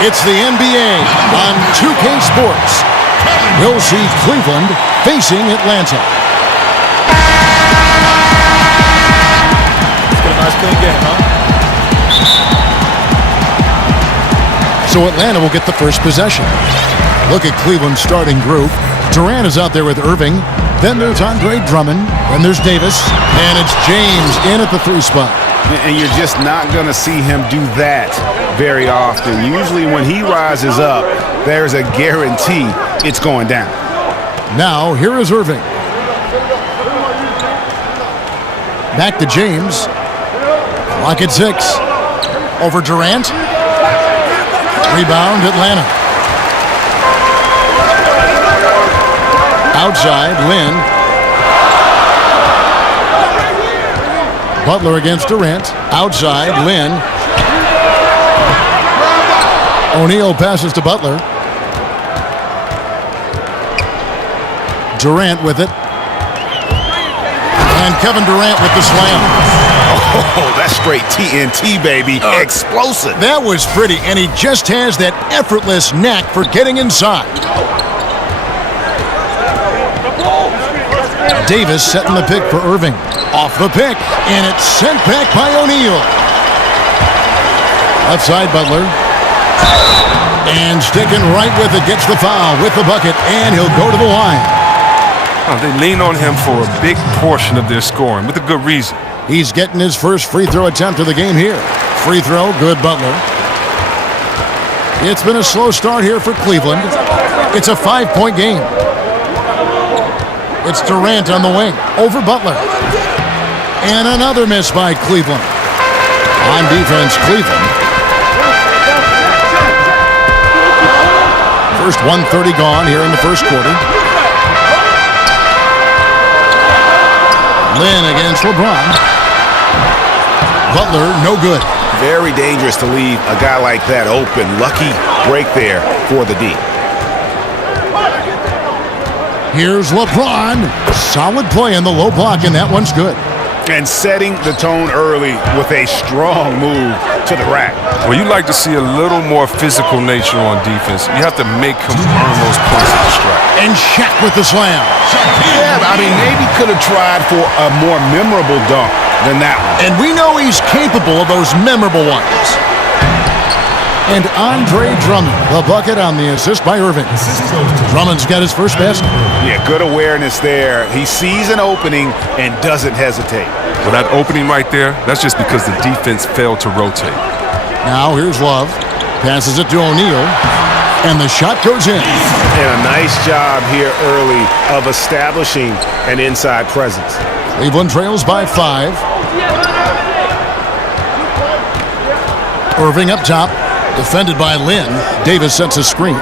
It's the NBA on 2K Sports. We'll see Cleveland facing Atlanta. It's been a nice clean game, huh? So Atlanta will get the first possession. Look at Cleveland's starting group. Durant is out there with Irving. Then there's Andre Drummond. Then there's Davis. And it's James in at the 3 spot. And you're just not going to see him do that very often. Usually when he rises up, there's a guarantee it's going down. Now, here is Irving. Back to James. Clock at 6. Over Durant. Rebound, Atlanta. Outside, Lynn. Butler against Durant. Outside, Lynn. O'Neal passes to Butler. Durant with it. And Kevin Durant with the slam. Oh, that's straight TNT, baby. Explosive. That was pretty, and he just has that effortless knack for getting inside. Davis setting the pick for Irving. Off the pick, and it's sent back by O'Neal. Outside Butler. And sticking right with it, gets the foul with the bucket, and he'll go to the line. They lean on him for a big portion of their scoring, with a good reason. He's getting his first free throw attempt of the game here. Free throw, good Butler. It's been a slow start here for Cleveland. It's a 5-point game. It's Durant on the wing, over Butler. And another miss by Cleveland. On defense, Cleveland. First 1:30 gone here in the first quarter. Lynn against LeBron. Butler, no good. Very dangerous to leave a guy like that open. Lucky break there for the D. Here's LeBron. Solid play in the low block, and that one's good. And setting the tone early with a strong move to the rack. Well, you like to see a little more physical nature on defense. You have to make him earn those points at the strike. And Shaq with the slam. Yeah, I mean, maybe could have tried for a more memorable dunk than that one. And we know he's capable of those memorable ones. And Andre Drummond, the bucket on the assist by Irving. Drummond's got his first basket. Yeah, good awareness there. He sees an opening and doesn't hesitate. Well, that opening right there, that's just because the defense failed to rotate. Now here's Love. Passes it to O'Neal. And the shot goes in. And a nice job here early of establishing an inside presence. Cleveland trails by 5. Irving up top. Defended by Lynn. Davis sets a screen.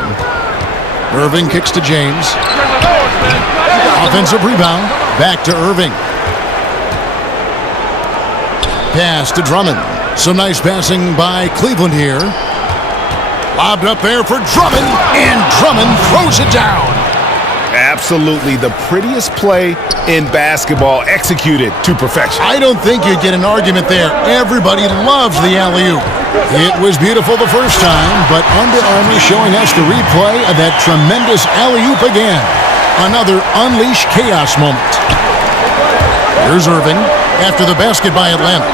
Irving kicks to James. Offensive rebound. Back to Irving. Pass to Drummond. Some nice passing by Cleveland here. Lobbed up there for Drummond. And Drummond throws it down. Absolutely the prettiest play in basketball, executed to perfection. I don't think you'd get an argument there. Everybody loves the alley-oop. It was beautiful the first time, but Under Armour showing us the replay of that tremendous alley-oop again. Another unleash chaos moment. Here's Irving after the basket by Atlanta.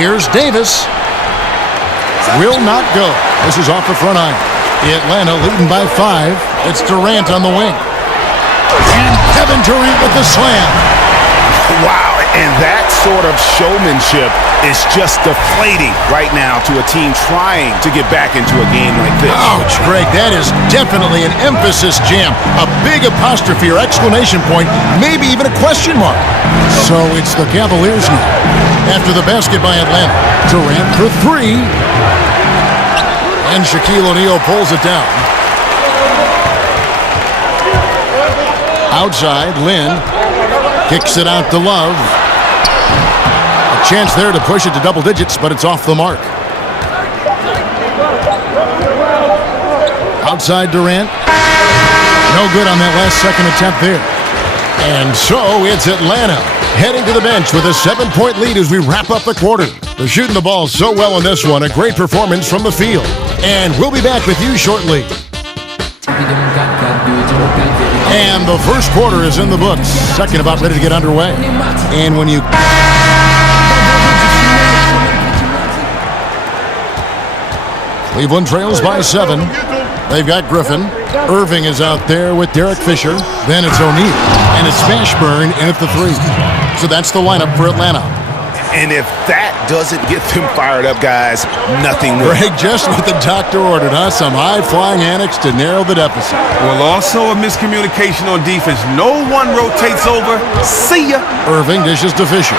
Here's Davis. Will not go. This is off the front iron. Atlanta leading by 5. It's Durant on the wing. And Kevin Durant with the slam. Wow, and that sort of showmanship is just deflating right now to a team trying to get back into a game like this. Ouch, Greg, that is definitely an emphasis jam. A big apostrophe or exclamation point, maybe even a question mark. So it's the Cavaliers now. After the basket by Atlanta, Durant for 3. And Shaquille O'Neal pulls it down. Outside, Lynn kicks it out to Love. A chance there to push it to double digits, but it's off the mark. Outside Durant. No good on that last second attempt there. And so it's Atlanta heading to the bench with a 7-point lead as we wrap up the quarter. They're shooting the ball so well in this one. A great performance from the field. And we'll be back with you shortly. And the first quarter is in the books. Second about ready to get underway. And when you... Cleveland trails by 7. They've got Griffin. Irving is out there with Derek Fisher. Then it's O'Neal. And it's Mashburn in at the 3. So that's the lineup for Atlanta. And if that doesn't get them fired up, guys, nothing will. Greg, just what the doctor ordered, huh? Some high-flying antics to narrow the deficit. Well, also a miscommunication on defense. No one rotates over. See ya. Irving dishes to Fisher.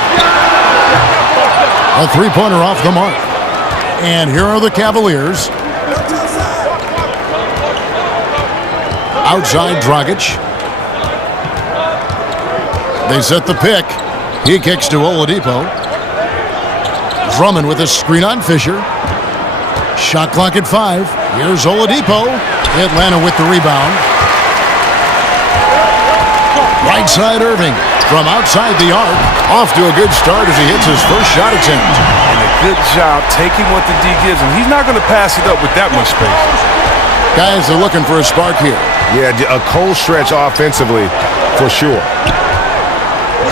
A three-pointer off the mark. And here are the Cavaliers. Outside Dragic. They set the pick. He kicks to Oladipo. Drummond with a screen on Fisher. Shot clock at 5. Here's Oladipo. Atlanta with the rebound. Right side Irving from outside the arc. Off to a good start as he hits his first shot attempt. And a good job taking what the D gives him. He's not going to pass it up with that much space. Guys are looking for a spark here. Yeah, a cold stretch offensively for sure.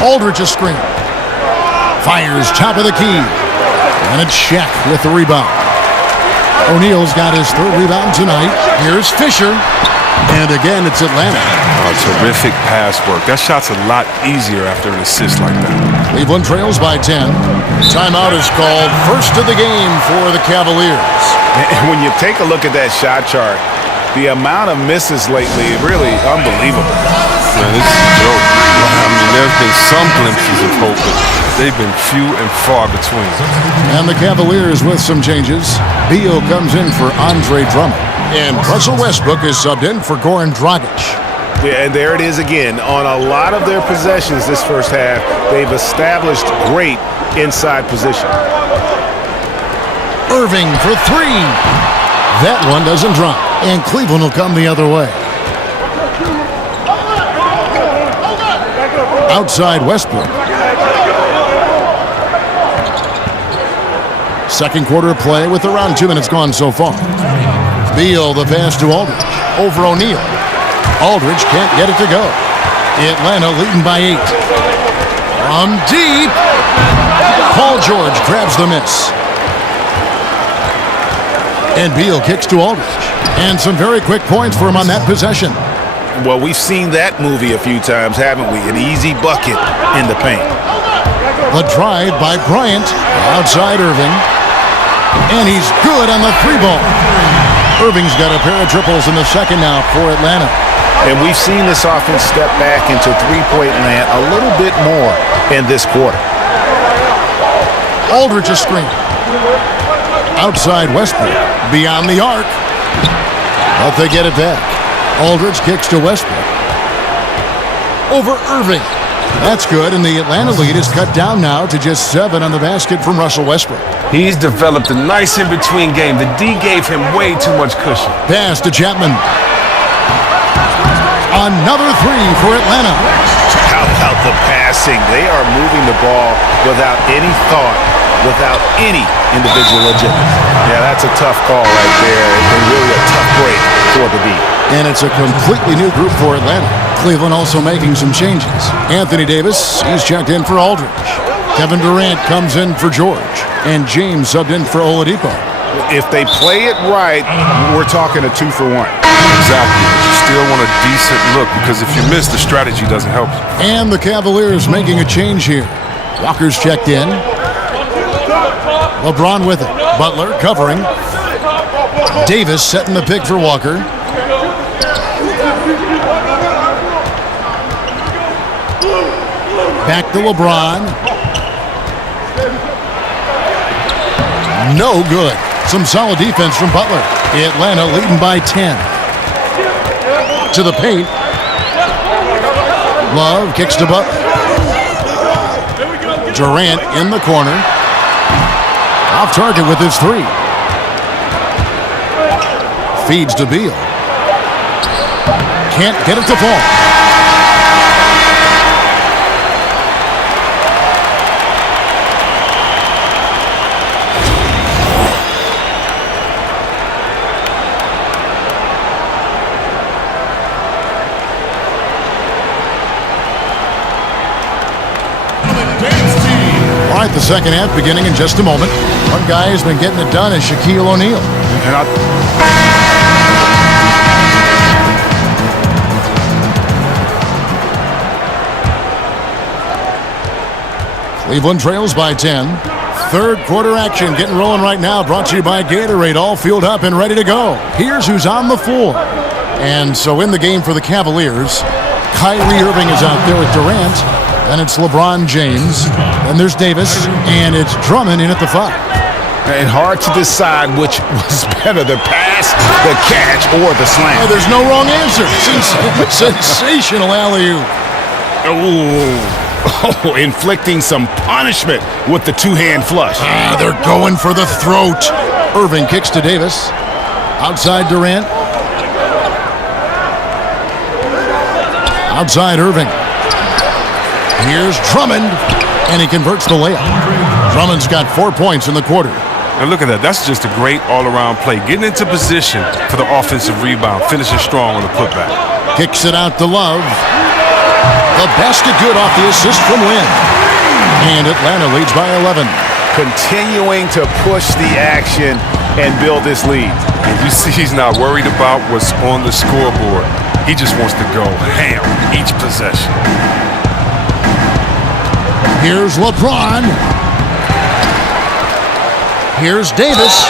Aldridge a screen. Fires top of the key. And it's Shaq with the rebound. O'Neal's got his 3rd rebound tonight. Here's Fisher. And again, it's Atlanta. Oh, terrific pass work. That shot's a lot easier after an assist like that. Cleveland trails by 10. Timeout is called. First of the game for the Cavaliers. And when you take a look at that shot chart, the amount of misses lately, really unbelievable. Man, this is a joke. I mean, there's been some glimpses of hope, but they've been few and far between. And the Cavaliers with some changes. Beal comes in for Andre Drummond. And Russell Westbrook is subbed in for Goran Dragic. Yeah, and there it is again. On a lot of their possessions this first half, they've established great inside position. Irving for 3. That one doesn't drop. And Cleveland will come the other way. Outside Westbrook. Second quarter of play with around 2 minutes gone so far. Beal the pass to Aldridge. Over O'Neal. Aldridge can't get it to go. Atlanta leading by 8. From deep. Paul George grabs the miss. And Beal kicks to Aldridge. And some very quick points for him on that possession. Well, we've seen that movie a few times, haven't we? An easy bucket in the paint. The drive by Bryant. Outside Irving. And he's good on the 3-ball. Irving's got a pair of triples in the second now for Atlanta. And we've seen this offense step back into three-point land a little bit more in this quarter. Aldridge a screen. Outside Westbrook. Beyond the arc. But they get it back. Aldridge kicks to Westbrook. Over Irving. That's good, and the Atlanta lead is cut down now to just 7 on the basket from Russell Westbrook. He's developed a nice in-between game. The D gave him way too much cushion. Pass to Chapman. Another 3 for Atlanta. How about the passing? They are moving the ball without any thought, without any individual agility. Yeah, that's a tough call right there, and really a tough break for the D. And it's a completely new group for Atlanta. Cleveland also making some changes. Anthony Davis, he's checked in for Aldridge. Kevin Durant comes in for George. And James subbed in for Oladipo. If they play it right, we're talking a 2-for-1. Exactly, but you still want a decent look because if you miss, the strategy doesn't help you. And the Cavaliers making a change here. Walker's checked in. LeBron with it. Butler covering. Davis setting the pick for Walker. Back to LeBron. No good. Some solid defense from Butler. Atlanta leading by 10. To the paint. Love kicks to Butler. Durant in the corner. Off target with his 3. Feeds to Beal. Can't get it to fall. right, the second half beginning in just a moment. One guy who's been getting it done is Shaquille O'Neal. Cleveland trails by 10. Third quarter action getting rolling right now. Brought to you by Gatorade. All fueled up and ready to go. Here's who's on the floor. And so in the game for the Cavaliers, Kyrie Irving is out there with Durant. Then it's LeBron James. Then there's Davis. And it's Drummond in at the 5. And hard to decide which was better, the pass, the catch, or the slam. Oh, there's no wrong answer. Sensational alley-oop. Oh, inflicting some punishment with the two-hand flush. They're going for the throat. Irving kicks to Davis. Outside Durant. Outside Irving. Here's Drummond, and he converts the layup. Drummond's got 4 points in the quarter. And look at that. That's just a great all-around play. Getting into position for the offensive rebound, finishing strong on the putback. Kicks it out to Love. The basket good off the assist from Lynn. And Atlanta leads by 11. Continuing to push the action and build this lead. And you see he's not worried about what's on the scoreboard. He just wants to go ham each possession. Here's LeBron. Here's Davis.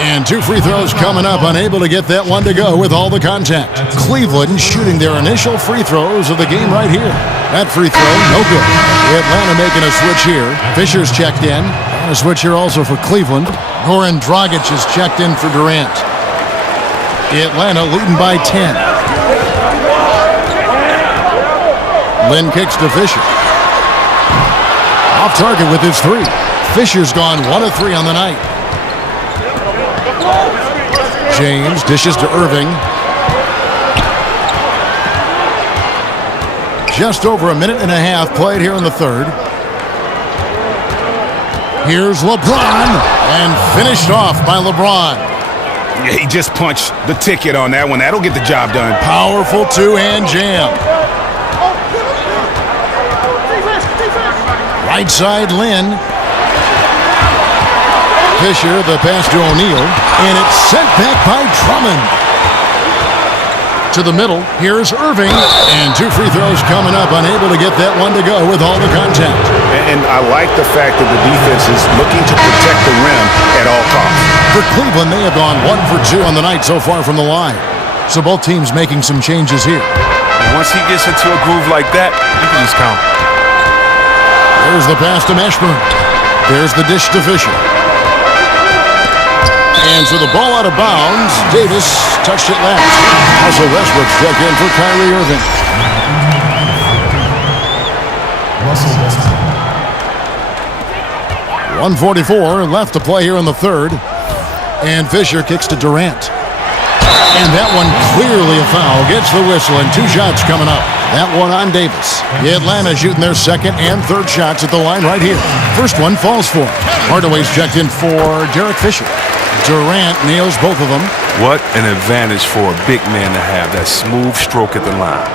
And 2 free throws coming up, unable to get that one to go with all the contact. Cleveland shooting their initial free throws of the game right here. That free throw, no good. Atlanta making a switch here. Fisher's checked in. A switch here also for Cleveland. Goran Dragic is checked in for Durant. Atlanta leading by 10. Lynn kicks to Fisher. Off target with his 3. Fisher's gone 1 of 3 on the night. James dishes to Irving. Just over a minute and a half played here in the third. Here's LeBron, and finished off by LeBron. Yeah, he just punched the ticket on that one. That'll get the job done. Powerful two-hand jam. Right side, Lynn. Fisher, the pass to O'Neal, and it's sent back by Drummond. To the middle, here's Irving, and 2 free throws coming up, unable to get that one to go with all the contact. And I like the fact that the defense is looking to protect the rim at all costs. For Cleveland, they have gone 1 for 2 on the night so far from the line. So both teams making some changes here. And once he gets into a groove like that, you can just count. There's the pass to Mashburn. There's the dish to Fisher. And so the ball out of bounds. Davis touched it last. Also Westbrook's checked in for Kyrie Irving. 1:44 left to play here in the third. And Fisher kicks to Durant. And that one clearly a foul. Gets the whistle, and 2 shots coming up. That one on Davis. Atlanta shooting their second and third shots at the line right here. First one falls for him. Hardaway's checked in for Derek Fisher. Durant nails both of them. What an advantage for a big man to have, that smooth stroke at the line.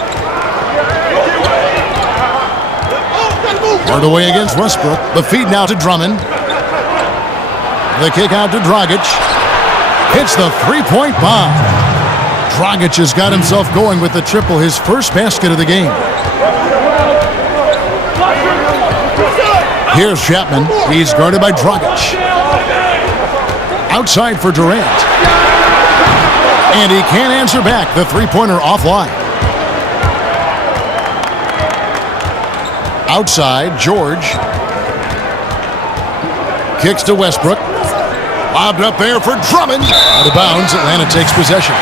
Hardaway against Westbrook. The feed now to Drummond. The kick out to Dragic. Hits the three-point bomb. Dragic has got himself going with the triple, his first basket of the game. Here's Chapman. He's guarded by Dragic. Outside for Durant. And he can't answer back. The three-pointer offline. Outside, George. Kicks to Westbrook. Lobbed up there for Drummond. Out of bounds, Atlanta takes possession.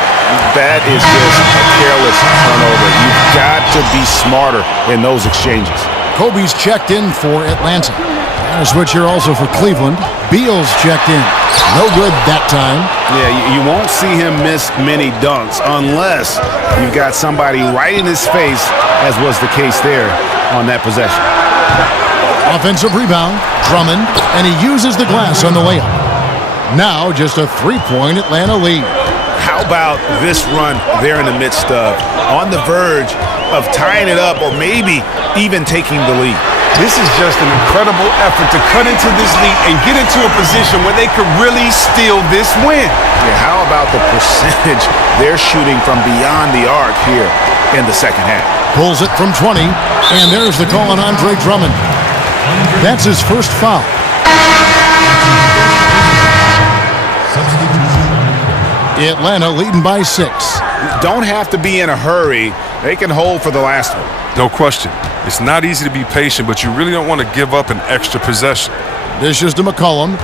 That is just a careless turnover. You've got to be smarter in those exchanges. Kobe's checked in for Atlanta. And a switch here also for Cleveland. Beal's checked in. No good that time. Yeah, you won't see him miss many dunks unless you've got somebody right in his face, as was the case there on that possession. Offensive rebound, Drummond, and he uses the glass on the layup. Now just a 3-point Atlanta lead. How about this run there in the midst of, on the verge of tying it up or maybe even taking the lead? This is just an incredible effort to cut into this lead and get into a position where they could really steal this win. Yeah, how about the percentage they're shooting from beyond the arc here in the second half? Pulls it from 20, and there's the call on Andre Drummond. That's his first foul. Atlanta leading by 6. Don't have to be in a hurry. They can hold for the last one. No question. It's not easy to be patient, but you really don't want to give up an extra possession. Dishes to McCollum.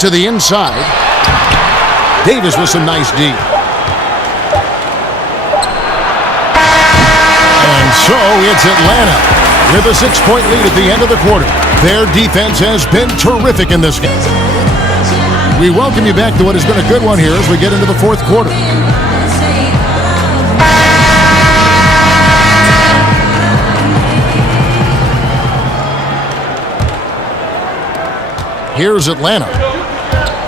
To the inside. Davis with some nice D. And so it's Atlanta with a 6-point lead at the end of the quarter. Their defense has been terrific in this game. We welcome you back to what has been a good one here as we get into the fourth quarter. Here's Atlanta.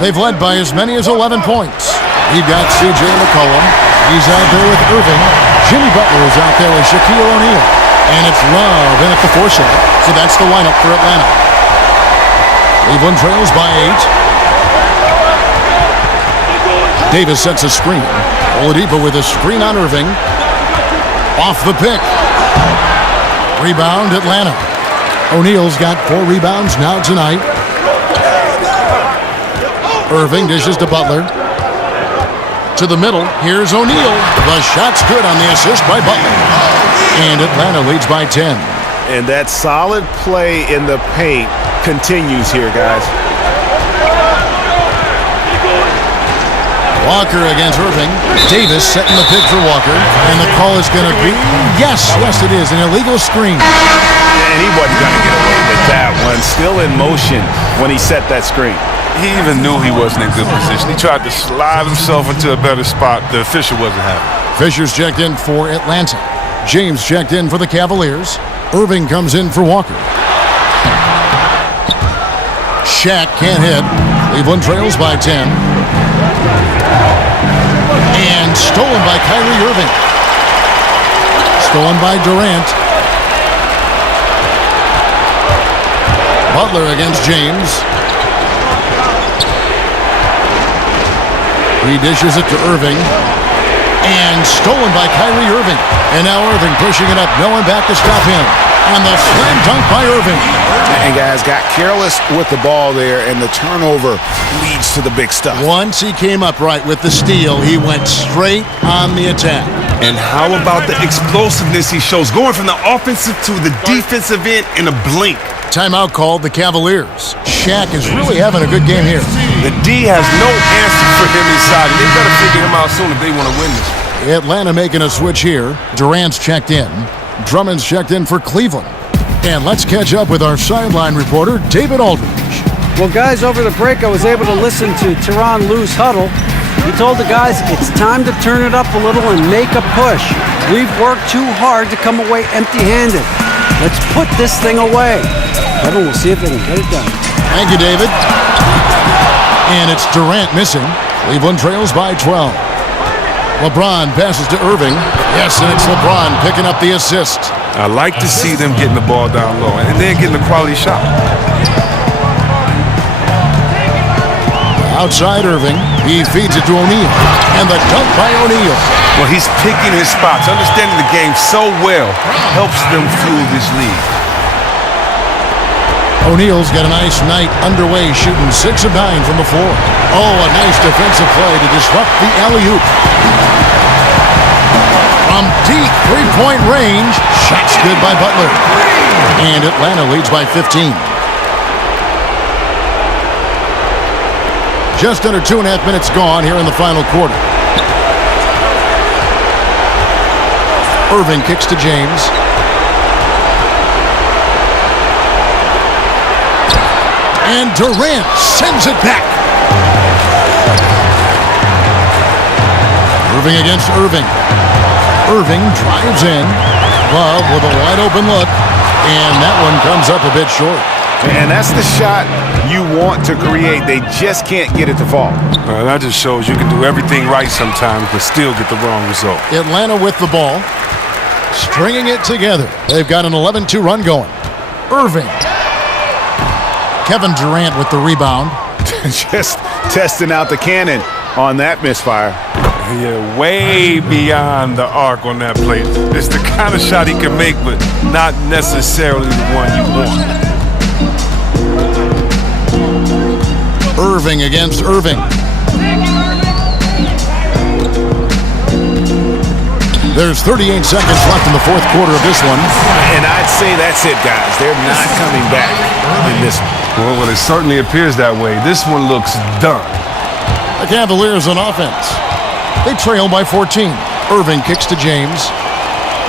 They've led by as many as 11 points. You've got C.J. McCollum. He's out there with Irving. Jimmy Butler is out there with Shaquille O'Neal. And it's Love in at the 4 slot. So that's the lineup for Atlanta. Cleveland trails by 8. Davis sets a screen. Oladipo with a screen on Irving. Off the pick. Rebound Atlanta. O'Neal's got 4 rebounds now tonight. Irving dishes to Butler. To the middle. Here's O'Neal. The shot's good on the assist by Butler. And Atlanta leads by 10. And that solid play in the paint continues here, guys. Walker against Irving. Davis setting the pick for Walker. And the call is going to be, yes, it is, an illegal screen. And he wasn't going to get away with that one. Still in motion when he set that screen. He even knew he wasn't in good position. He tried to slide himself into a better spot. The official wasn't happy. Fisher's checked in for Atlanta. James checked in for the Cavaliers. Irving comes in for Walker. Shaq can't hit. Cleveland trails by 10. And stolen by Kyrie Irving. Stolen by Durant. Butler against James. He dishes it to Irving. And stolen by Kyrie Irving. And now Irving pushing it up. No one back to stop him. And the slam dunk by Irving. And guys got careless with the ball there, and the turnover leads to the big stuff. Once he came up right with the steal, he went straight on the attack. And how about the explosiveness he shows, going from the offensive to the defensive end in a blink. Timeout called the Cavaliers. Shaq is really having a good game here. The D has no answer for him inside, and they better figure him out soon if they want to win this. Atlanta making a switch here. Durant's checked in. Drummond's checked in for Cleveland. And let's catch up with our sideline reporter, David Aldridge. Well, guys, over the break, I was able to listen to Tyronn Lue's huddle. He told the guys it's time to turn it up a little and make a push. We've worked too hard to come away empty-handed. Let's put this thing away. Evan, we'll see if they can get it done. Thank you, David. And it's Durant missing. Cleveland trails by 12. LeBron passes to Irving. Yes, and it's LeBron picking up the assist. I like to see them getting the ball down low and then getting a quality shot. Outside Irving. He feeds it to O'Neal. And the dunk by O'Neal. Well, he's picking his spots, understanding the game so well, helps them fuel this lead. O'Neal's got a nice night underway, shooting 6 of 9 from the floor. Oh, a nice defensive play to disrupt the alley-oop. From deep three-point range, shot's good by Butler. And Atlanta leads by 15. Just under 2.5 minutes gone here in the final quarter. Irving kicks to James. And Durant sends it back. Irving against Irving. Irving drives in. Love with a wide open look. And that one comes up a bit short. And that's the shot you want to create. They just can't get it to fall. That just shows you can do everything right sometimes, but still get the wrong result. Atlanta with the ball. stringing it together. They've got an 11-2 run going. Irving. Kevin Durant with the rebound. Just testing out the cannon on that misfire. Yeah, way beyond the arc on that play. It's the kind of shot he can make, but not necessarily the one you want. Irving against Irving. There's 38 seconds left in the fourth quarter of this one. And I'd say that's it, guys. They're not coming back in this one. Well, it certainly appears that way. This one looks done. The Cavaliers on offense. They trail by 14. Irving kicks to James.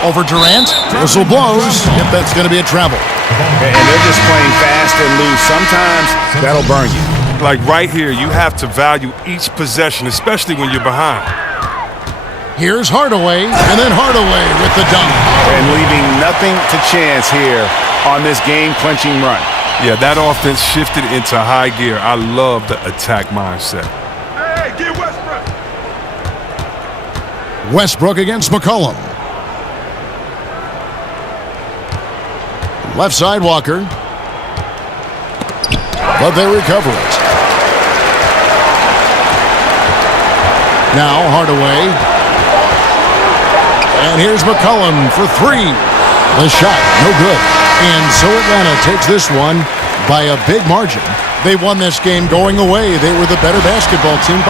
Over Durant. Whistle blows. Yep, that's going to be a travel. And they're just playing fast and loose. Sometimes that'll burn you. Like right here, you have to value each possession, especially when you're behind. Here's Hardaway, and then Hardaway with the dunk. And leaving nothing to chance here on this game-clinching run. Yeah, that offense shifted into high gear. I love the attack mindset. Hey, get Westbrook. Westbrook against McCollum. Left side Walker. But they recover it. Now Hardaway. And here's McCollum for three. The shot, no good. And so Atlanta takes this one by a big margin. They won this game going away. They were the better basketball team.